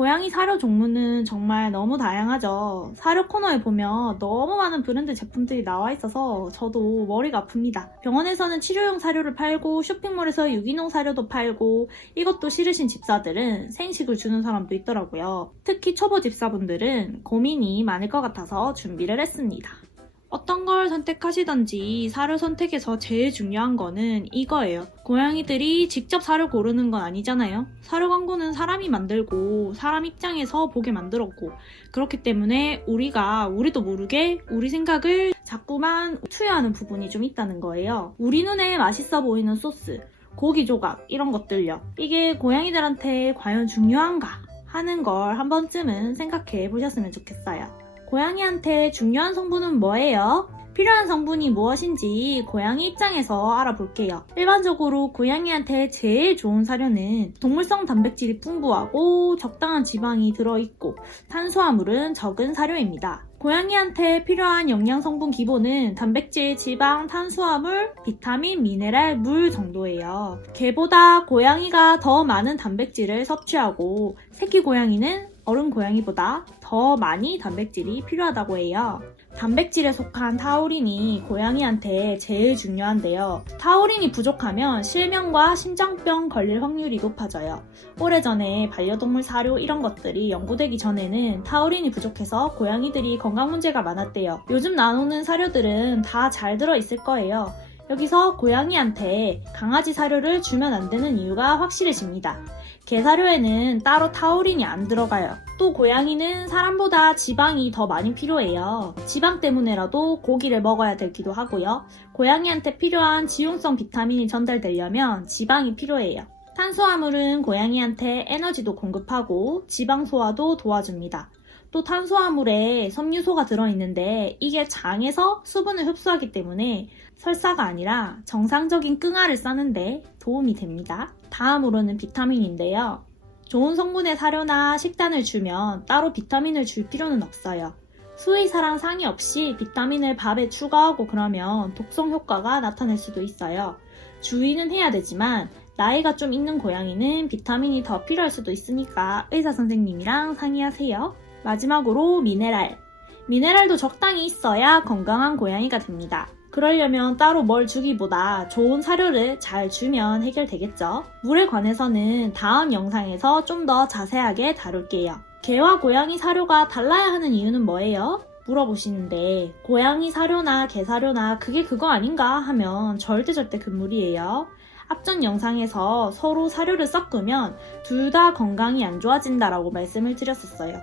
고양이 사료 종류는 정말 너무 다양하죠. 사료 코너에 보면 너무 많은 브랜드 제품들이 나와 있어서 저도 머리가 아픕니다. 병원에서는 치료용 사료를 팔고 쇼핑몰에서 유기농 사료도 팔고 이것도 싫으신 집사들은 생식을 주는 사람도 있더라고요. 특히 초보 집사분들은 고민이 많을 것 같아서 준비를 했습니다. 어떤 걸 선택하시던지 사료 선택에서 제일 중요한 거는 이거예요. 고양이들이 직접 사료 고르는 건 아니잖아요. 사료 광고는 사람이 만들고 사람 입장에서 보게 만들었고 그렇기 때문에 우리도 모르게 우리 생각을 자꾸만 투여하는 부분이 좀 있다는 거예요. 우리 눈에 맛있어 보이는 소스, 고기 조각 이런 것들요. 이게 고양이들한테 과연 중요한가 하는 걸 한 번쯤은 생각해 보셨으면 좋겠어요. 고양이한테 중요한 성분은 뭐예요? 필요한 성분이 무엇인지 고양이 입장에서 알아볼게요. 일반적으로 고양이한테 제일 좋은 사료는 동물성 단백질이 풍부하고 적당한 지방이 들어있고 탄수화물은 적은 사료입니다. 고양이한테 필요한 영양 성분 기본은 단백질, 지방, 탄수화물, 비타민, 미네랄, 물 정도예요. 개보다 고양이가 더 많은 단백질을 섭취하고 새끼 고양이는 어른 고양이보다 더 많이 단백질이 필요하다고 해요. 단백질에 속한 타우린이 고양이한테 제일 중요한데요. 타우린이 부족하면 실명과 심장병 걸릴 확률이 높아져요. 오래전에 반려동물 사료 이런 것들이 연구되기 전에는 타우린이 부족해서 고양이들이 건강 문제가 많았대요. 요즘 나오는 사료들은 다 잘 들어있을 거예요. 여기서 고양이한테 강아지 사료를 주면 안 되는 이유가 확실해집니다. 개 사료에는 따로 타우린이 안 들어가요. 또 고양이는 사람보다 지방이 더 많이 필요해요. 지방 때문에라도 고기를 먹어야 되기도 하고요. 고양이한테 필요한 지용성 비타민이 전달되려면 지방이 필요해요. 탄수화물은 고양이한테 에너지도 공급하고 지방 소화도 도와줍니다. 또 탄수화물에 섬유소가 들어있는데 이게 장에서 수분을 흡수하기 때문에 설사가 아니라 정상적인 끙알을 싸는데 도움이 됩니다. 다음으로는 비타민인데요. 좋은 성분의 사료나 식단을 주면 따로 비타민을 줄 필요는 없어요. 수의사랑 상의 없이 비타민을 밥에 추가하고 그러면 독성 효과가 나타날 수도 있어요. 주의는 해야 되지만 나이가 좀 있는 고양이는 비타민이 더 필요할 수도 있으니까 의사 선생님이랑 상의하세요. 마지막으로 미네랄. 미네랄도 적당히 있어야 건강한 고양이가 됩니다. 그러려면 따로 뭘 주기보다 좋은 사료를 잘 주면 해결되겠죠. 물에 관해서는 다음 영상에서 좀 더 자세하게 다룰게요. 개와 고양이 사료가 달라야 하는 이유는 뭐예요? 물어보시는데 고양이 사료나 개 사료나 그게 그거 아닌가 하면 절대 금물이에요. 앞전 영상에서 서로 사료를 섞으면 둘 다 건강이 안 좋아진다라고 말씀을 드렸었어요.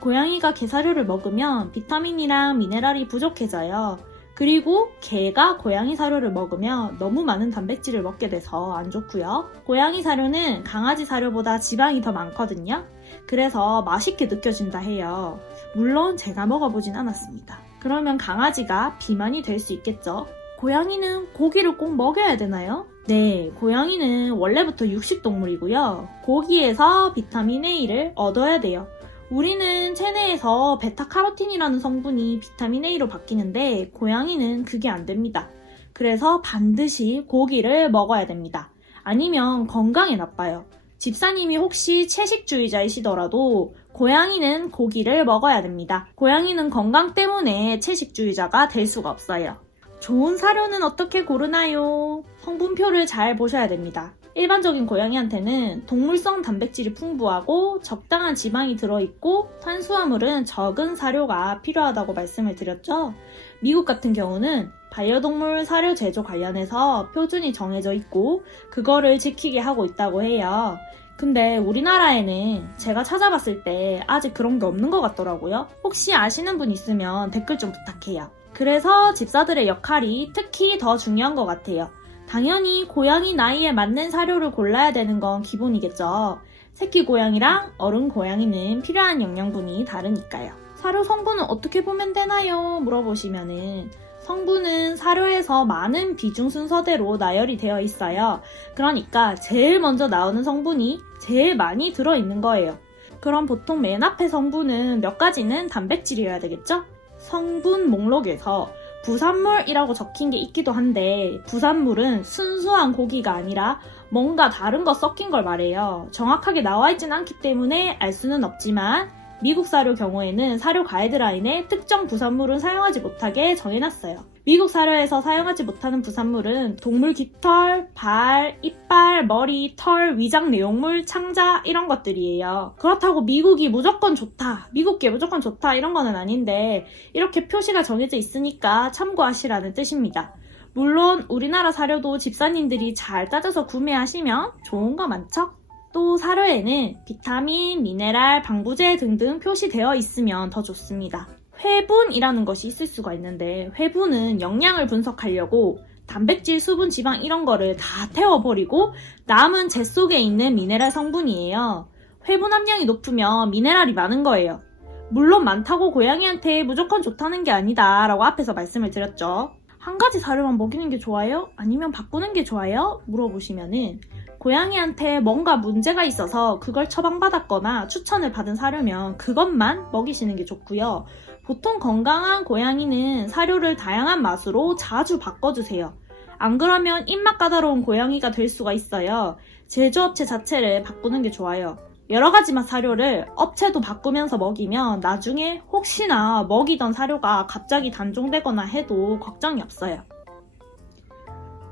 고양이가 개 사료를 먹으면 비타민이랑 미네랄이 부족해져요. 그리고 개가 고양이 사료를 먹으면 너무 많은 단백질을 먹게 돼서 안 좋고요. 고양이 사료는 강아지 사료보다 지방이 더 많거든요. 그래서 맛있게 느껴진다 해요. 물론 제가 먹어보진 않았습니다. 그러면 강아지가 비만이 될 수 있겠죠? 고양이는 고기를 꼭 먹여야 되나요? 네, 고양이는 원래부터 육식동물이고요. 고기에서 비타민 A를 얻어야 돼요. 우리는 체내에서 베타카로틴이라는 성분이 비타민 A로 바뀌는데 고양이는 그게 안 됩니다. 그래서 반드시 고기를 먹어야 됩니다. 아니면 건강에 나빠요. 집사님이 혹시 채식주의자이시더라도 고양이는 고기를 먹어야 됩니다. 고양이는 건강 때문에 채식주의자가 될 수가 없어요. 좋은 사료는 어떻게 고르나요? 성분표를 잘 보셔야 됩니다. 일반적인 고양이한테는 동물성 단백질이 풍부하고 적당한 지방이 들어있고 탄수화물은 적은 사료가 필요하다고 말씀을 드렸죠. 미국 같은 경우는 반려동물 사료 제조 관련해서 표준이 정해져 있고 그거를 지키게 하고 있다고 해요. 근데 우리나라에는 제가 찾아봤을 때 아직 그런 게 없는 것 같더라고요. 혹시 아시는 분 있으면 댓글 좀 부탁해요. 그래서 집사들의 역할이 특히 더 중요한 것 같아요. 당연히 고양이 나이에 맞는 사료를 골라야 되는 건 기본이겠죠. 새끼 고양이랑 어른 고양이는 필요한 영양분이 다르니까요. 사료 성분은 어떻게 보면 되나요? 물어보시면은 성분은 사료에서 많은 비중 순서대로 나열이 되어 있어요. 그러니까 제일 먼저 나오는 성분이 제일 많이 들어있는 거예요. 그럼 보통 맨 앞에 성분은 몇 가지는 단백질이어야 되겠죠? 성분 목록에서 부산물이라고 적힌 게 있기도 한데 부산물은 순수한 고기가 아니라 뭔가 다른 거 섞인 걸 말해요. 정확하게 나와 있진 않기 때문에 알 수는 없지만 미국 사료 경우에는 사료 가이드라인에 특정 부산물은 사용하지 못하게 정해놨어요. 미국 사료에서 사용하지 못하는 부산물은 동물 깃털, 발, 이빨, 머리, 털, 위장 내용물, 창자 이런 것들이에요. 그렇다고 미국이 무조건 좋다, 미국계 무조건 좋다 이런 거는 아닌데 이렇게 표시가 정해져 있으니까 참고하시라는 뜻입니다. 물론 우리나라 사료도 집사님들이 잘 따져서 구매하시면 좋은 거 많죠? 또 사료에는 비타민, 미네랄, 방부제 등등 표시되어 있으면 더 좋습니다. 회분이라는 것이 있을 수가 있는데 회분은 영양을 분석하려고 단백질, 수분, 지방 이런 거를 다 태워버리고 남은 재 속에 있는 미네랄 성분이에요. 회분 함량이 높으면 미네랄이 많은 거예요. 물론 많다고 고양이한테 무조건 좋다는 게 아니다 라고 앞에서 말씀을 드렸죠. 한 가지 사료만 먹이는 게 좋아요? 아니면 바꾸는 게 좋아요? 물어보시면은 고양이한테 뭔가 문제가 있어서 그걸 처방받았거나 추천을 받은 사료면 그것만 먹이시는 게 좋고요. 보통 건강한 고양이는 사료를 다양한 맛으로 자주 바꿔주세요. 안 그러면 입맛 까다로운 고양이가 될 수가 있어요. 제조업체 자체를 바꾸는 게 좋아요. 여러 가지 맛 사료를 업체도 바꾸면서 먹이면 나중에 혹시나 먹이던 사료가 갑자기 단종되거나 해도 걱정이 없어요.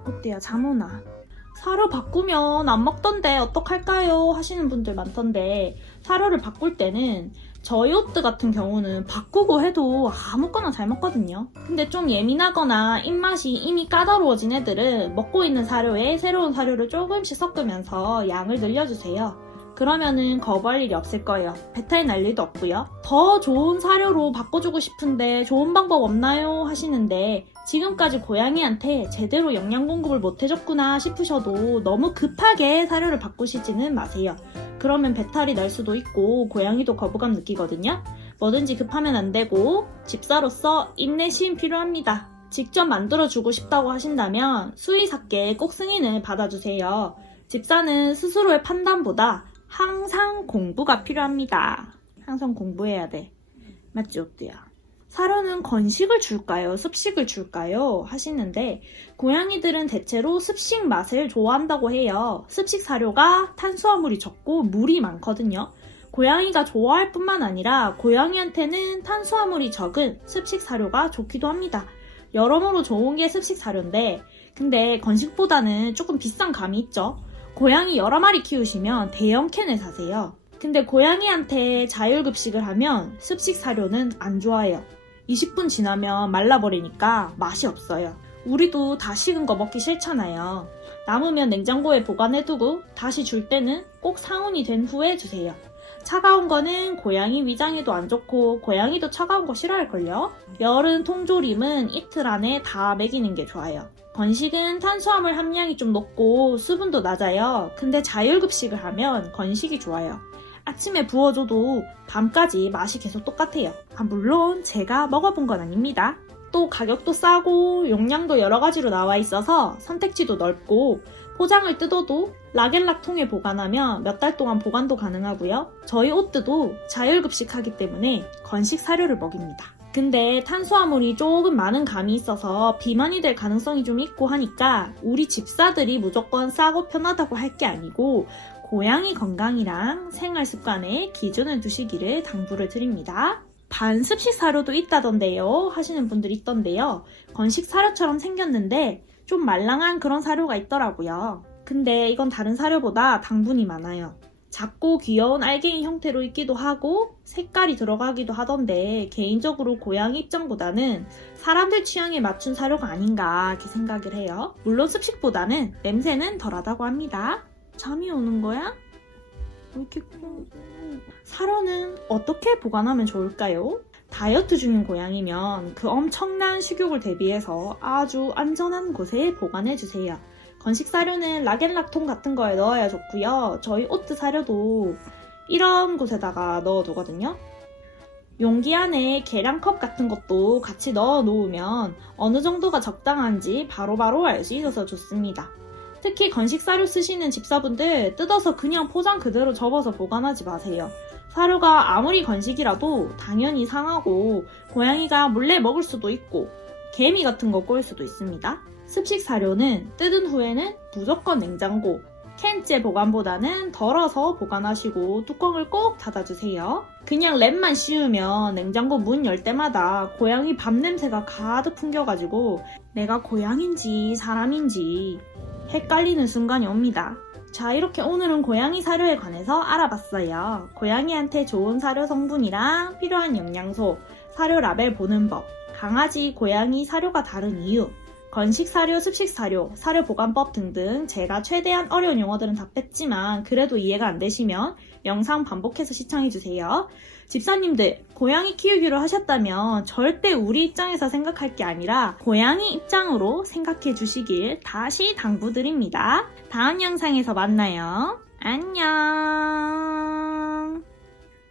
어때요, 잠오나? 사료 바꾸면 안 먹던데 어떡할까요? 하시는 분들 많던데 사료를 바꿀 때는 저희 오뜨 같은 경우는 바꾸고 해도 아무거나 잘 먹거든요. 근데 좀 예민하거나 입맛이 이미 까다로워진 애들은 먹고 있는 사료에 새로운 사료를 조금씩 섞으면서 양을 늘려주세요. 그러면은 거부할 일이 없을 거예요. 배탈 날 일도 없고요. 더 좋은 사료로 바꿔주고 싶은데 좋은 방법 없나요? 하시는데 지금까지 고양이한테 제대로 영양 공급을 못 해줬구나 싶으셔도 너무 급하게 사료를 바꾸시지는 마세요. 그러면 배탈이 날 수도 있고 고양이도 거부감 느끼거든요. 뭐든지 급하면 안 되고 집사로서 인내심 필요합니다. 직접 만들어주고 싶다고 하신다면 수의사께 꼭 승인을 받아주세요. 집사는 스스로의 판단보다 항상 공부가 필요합니다. 항상 공부해야 돼. 맞지, 오뚜야? 사료는 건식을 줄까요? 습식을 줄까요? 하시는데 고양이들은 대체로 습식 맛을 좋아한다고 해요. 습식 사료가 탄수화물이 적고 물이 많거든요. 고양이가 좋아할 뿐만 아니라 고양이한테는 탄수화물이 적은 습식 사료가 좋기도 합니다. 여러모로 좋은 게 습식 사료인데 근데 건식보다는 조금 비싼 감이 있죠. 고양이 여러 마리 키우시면 대형 캔을 사세요. 근데 고양이한테 자율급식을 하면 습식 사료는 안 좋아해요. 20분 지나면 말라버리니까 맛이 없어요. 우리도 다 식은 거 먹기 싫잖아요. 남으면 냉장고에 보관해두고 다시 줄 때는 꼭 상온이 된 후에 주세요. 차가운 거는 고양이 위장에도 안 좋고 고양이도 차가운 거 싫어할걸요? 여름 통조림은 이틀 안에 다 먹이는 게 좋아요. 건식은 탄수화물 함량이 좀 높고 수분도 낮아요. 근데 자율급식을 하면 건식이 좋아요. 아침에 부어줘도 밤까지 맛이 계속 똑같아요. 물론 제가 먹어본 건 아닙니다. 또 가격도 싸고 용량도 여러 가지로 나와 있어서 선택지도 넓고 포장을 뜯어도 락앤락 통에 보관하면 몇 달 동안 보관도 가능하고요. 저희 오뜨도 자율급식하기 때문에 건식 사료를 먹입니다. 근데 탄수화물이 조금 많은 감이 있어서 비만이 될 가능성이 좀 있고 하니까 우리 집사들이 무조건 싸고 편하다고 할 게 아니고 고양이 건강이랑 생활 습관에 기준을 두시기를 당부를 드립니다. 반습식 사료도 있다던데요 하시는 분들이 있던데요. 건식 사료처럼 생겼는데 좀 말랑한 그런 사료가 있더라고요. 근데 이건 다른 사료보다 당분이 많아요. 작고 귀여운 알갱이 형태로 있기도 하고 색깔이 들어가기도 하던데 개인적으로 고양이 입장보다는 사람들 취향에 맞춘 사료가 아닌가 이렇게 생각을 해요. 물론 습식보다는 냄새는 덜하다고 합니다. 잠이 오는 거야? 왜 이렇게 사료는 어떻게 보관하면 좋을까요? 다이어트 중인 고양이면 그 엄청난 식욕을 대비해서 아주 안전한 곳에 보관해주세요. 건식 사료는 락앤락통 같은 거에 넣어야 좋고요. 저희 오뜨 사료도 이런 곳에다가 넣어두거든요. 용기 안에 계량컵 같은 것도 같이 넣어 놓으면 어느 정도가 적당한지 바로바로 알 수 있어서 좋습니다. 특히 건식 사료 쓰시는 집사분들 뜯어서 그냥 포장 그대로 접어서 보관하지 마세요. 사료가 아무리 건식이라도 당연히 상하고 고양이가 몰래 먹을 수도 있고 개미 같은 거 꼬일 수도 있습니다. 습식 사료는 뜯은 후에는 무조건 냉장고, 캔째 보관보다는 덜어서 보관하시고 뚜껑을 꼭 닫아주세요. 그냥 랩만 씌우면 냉장고 문 열 때마다 고양이 밥 냄새가 가득 풍겨가지고 내가 고양인지 사람인지 헷갈리는 순간이 옵니다. 자, 이렇게 오늘은 고양이 사료에 관해서 알아봤어요. 고양이한테 좋은 사료 성분이랑 필요한 영양소, 사료 라벨 보는 법, 강아지, 고양이 사료가 다른 이유, 건식 사료, 습식 사료, 사료 보관법 등등 제가 최대한 어려운 용어들은 다 뺐지만 그래도 이해가 안 되시면 영상 반복해서 시청해주세요. 집사님들, 고양이 키우기로 하셨다면 절대 우리 입장에서 생각할 게 아니라 고양이 입장으로 생각해 주시길 다시 당부드립니다. 다음 영상에서 만나요. 안녕.